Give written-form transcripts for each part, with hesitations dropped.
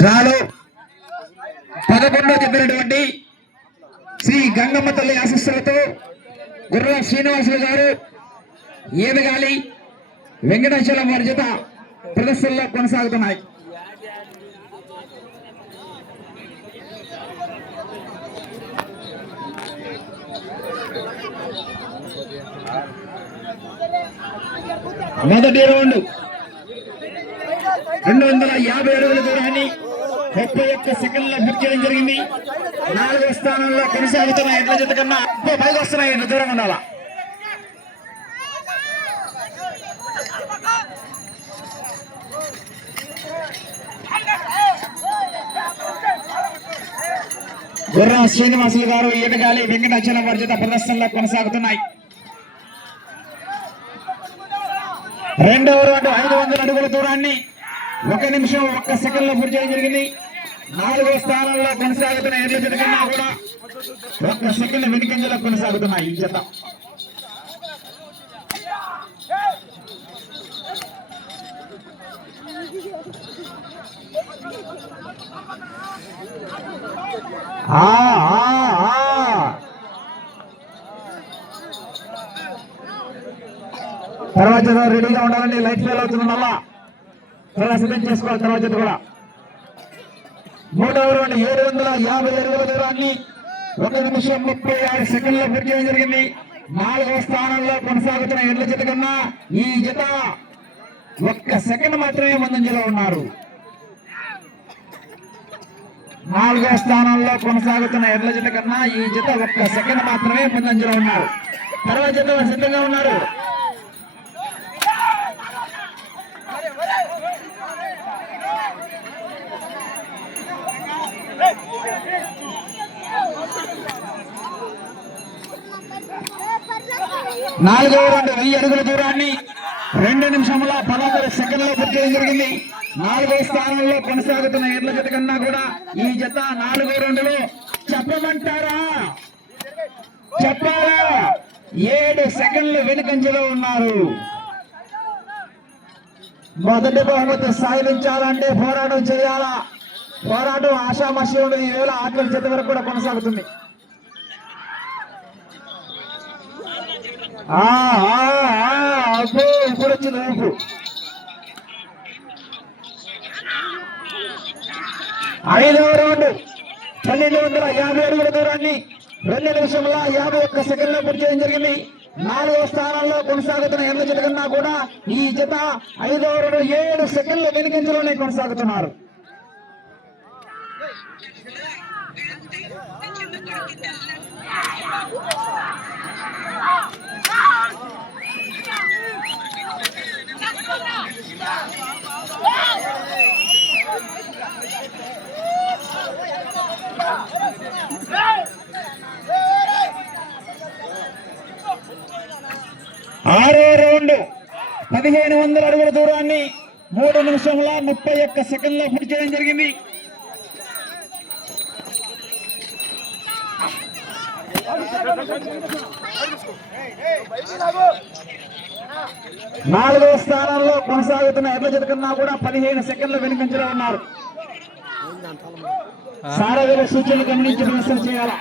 డ్రాలో 11వ చెప్పినటువంటి శ్రీ గంగమ్మ తల్లి ఆశీస్సులతో గుర్రం శ్రీనివాసులు గారు ఏదగాలి వెంకటాచలం వారి జత ప్రదర్శనలో కొనసాగుతున్నాయి. మొదటి రౌండ్ 250 అడుగుల దూరాన్ని 31 సెకండ్ల పూర్తి చేయడం జరిగింది. 4వ స్థానంలో కొనసాగుతున్న ఎడ్ల జత కన్నా పైకి వస్తున్నాయి. ఎడ్ల దూరంగా ఉండాలా. గుర్రం శ్రీనివాసులు గారు ఏటగాలి వెంకటాచలం వారి జత ప్రదర్శనలో కొనసాగుతున్నాయి. 2వ రౌండ్ 500 అడుగుల దూరాన్ని 1 నిమిషం 1 సెకండ్లో పూర్తి చేయడం జరిగింది. 4వ స్థానంలో కొనసాగుతున్న ఎడ్ల జత కన్నా కూడా 1 సెకండ్ వెనుకంజలో కొనసాగుతున్నాయి ఈ జత. తర్వాత రెడీగా ఉండాలండి. లైట్ ఫెయిల్ అవుతుందల్లా త్వరగా సిద్ధం చేసుకోవాలి. తర్వాత కూడా 3వ రౌండ్ 750 అడుగుల దూరాన్ని 1 నిమిషం 36 సెకండ్లో పూర్తి చేయడం జరిగింది. 4వ స్థానంలో కొనసాగుతున్న ఎడ్ల జత కన్నా ఈ జత 1 సెకండ్ మాత్రమే ముందంజలో ఉన్నారు. 4వ స్థానంలో కొనసాగుతున్న ఎడ్ల జత కన్నా ఈ జత 1 సెకండ్ మాత్రమే ముందంజలో ఉన్నారు. తర్వాత జత సిద్ధంగా ఉన్నారు. నాలుగవ రౌండ్ 1000 అడుగుల దూరాన్ని 2 నిమిషముల 16 సెకండ్లో పూర్తి చేయడం జరిగింది. 4వ స్థానంలో కొనసాగుతున్న ఎడ్ల జత కన్నా కూడా ఈ జత 4వ రౌండ్లో చెప్పమంటారా చెప్పాలా 7 సెకండ్లు వెనుకంజలో ఉన్నారు. మొదటి బహుమతి సాధించాలంటే పోరాటం చేయాలా. పోరాటం ఆషామాషి ఉండదు. ఈ వేళ ఆఖరి జత వరకు కూడా కొనసాగుతుంది. ఇప్పుడు వచ్చింది ఊపు. 5వ రౌండ్ 1250 అడుగుల దూరాన్ని 2 నిమిషముల 51 సెకండ్లో పూర్తి చేయడం జరిగింది. 4వ స్థానంలో కొనసాగుతున్న ఎడ్ల జత కన్నా కూడా ఈ జత 5వ రౌండ్ 7 సెకండ్ల వెనుకంజలోనే కొనసాగుతున్నారు. ఆరో రౌండ్ 1500 అడుగుల దూరాన్ని 3 నిమిషముల 31 సెకండ్లో పూర్తి చేయడం జరిగింది. 4వ స్థానంలో కొనసాగుతున్న ఎడ్ల జత కన్నా కూడా 15 సెకండ్ల వెనుకంజలో ఉన్నారు. సారథుల సూచనలు గమనించి ప్రదర్శన చేయాలా.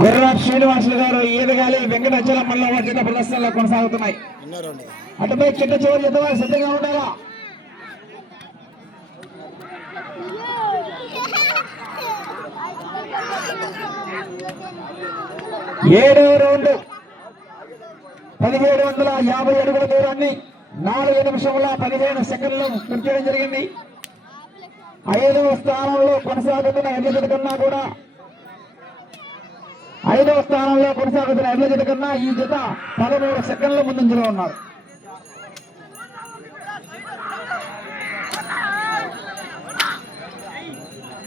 గుర్రం శ్రీనివాసులు గారు ఈదగాలి వెంకటాచలం మల్ల జత ప్రదర్శనలో కొనసాగుతున్నాయి. అటుపై చిట్ట చివరి జత వారు సిద్ధంగా ఉండాలా. ఏడవ రౌండ్ 1750 అడుగుల దూరాన్ని 4 నిమిషముల 15 సెకండ్లు పూర్తి చేయడం జరిగింది. 5వ స్థానంలో కొనసాగుతున్న ఎడ్ల జత కన్నా కూడా 5వ స్థానంలో కొనసాగుతున్న ఎడ్ల జత కన్నా ఈ జత 13 సెకండ్ల ముందంజలో ఉన్నారు.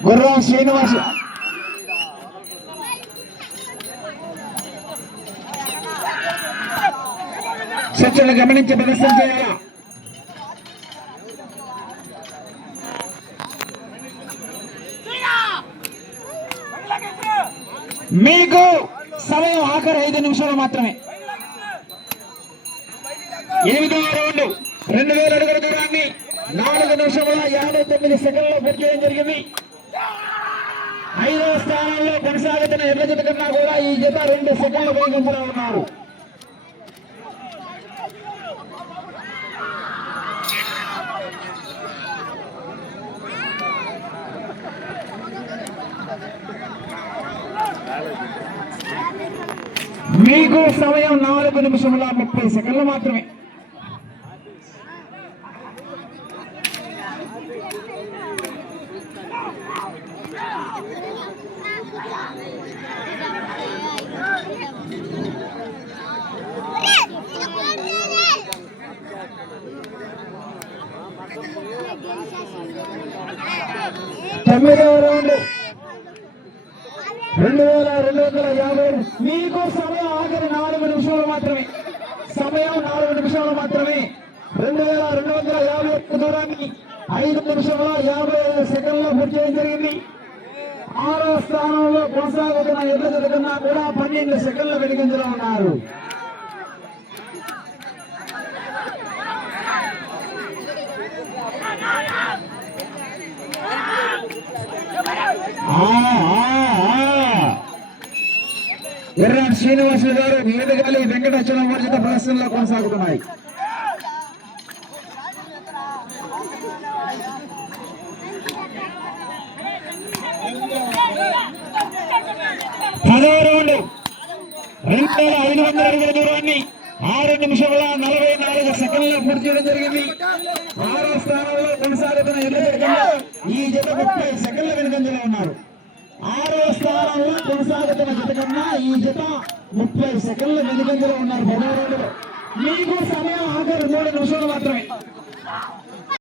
గుర్రం శ్రీనివాస్ సూచనలు గమనించి ప్రదర్శన చేయాలా. మీకు సమయం ఆఖరి 5 నిమిషాలు మాత్రమే. 8వ రౌండ్ 2000 అడుగుల దూరాన్ని 4 నిమిషముల 59 సెకండ్లో పూర్తి చేయడం జరిగింది. 5వ స్థానంలో కొనసాగుతున్న ఎర్ర జత కన్నా కూడా ఈ జత 2 సెకండ్ల వేగంలో ఉన్నారు. మీకు సమయం 4 నిమిషముల 30 సెకండ్లు మాత్రమే. తొమ్మిదవ రౌండ్ 2250. మీకు సమయం ఆఖరి 4 నిమిషాలు మాత్రమే. సమయం 4 నిమిషాలు మాత్రమే. 2251 దూరాన్ని 5 నిమిషముల 55 సెకండ్లో పూర్తి చేయడం జరిగింది. 6వ స్థానంలో కొనసాగుతున్న ఎర్ర జత కన్నా కూడా 12 సెకండ్ల వెనుకంజలో ఉన్నారు. ఎర్రాటి శ్రీనివాసులు గారు ఏడుగాలి వెంకటాచలం వర్జిత ప్రదర్శనలో కొనసాగుతున్నాయి. పదవ రౌండ్ 2500 అడుగుల దూరాన్ని 6 నిమిషముల 44 సెకండ్లో పూర్తి చేయడం జరిగింది. 6వ స్థానంలో కొనసాగుతున్న ఎర్ర జత ఈ జత 30 సెకండ్ల వెనుకంజలో ఉన్నారు. 6వ స్థానంలో కొనసాగుతున్న జత కన్నా ఈ జత 30 సెకండ్ల వెనుకంజలో ఉన్నారు. 10వ రౌండ్లో మీకు సమయం ఆఖరి 3 నిమిషాలు మాత్రమే.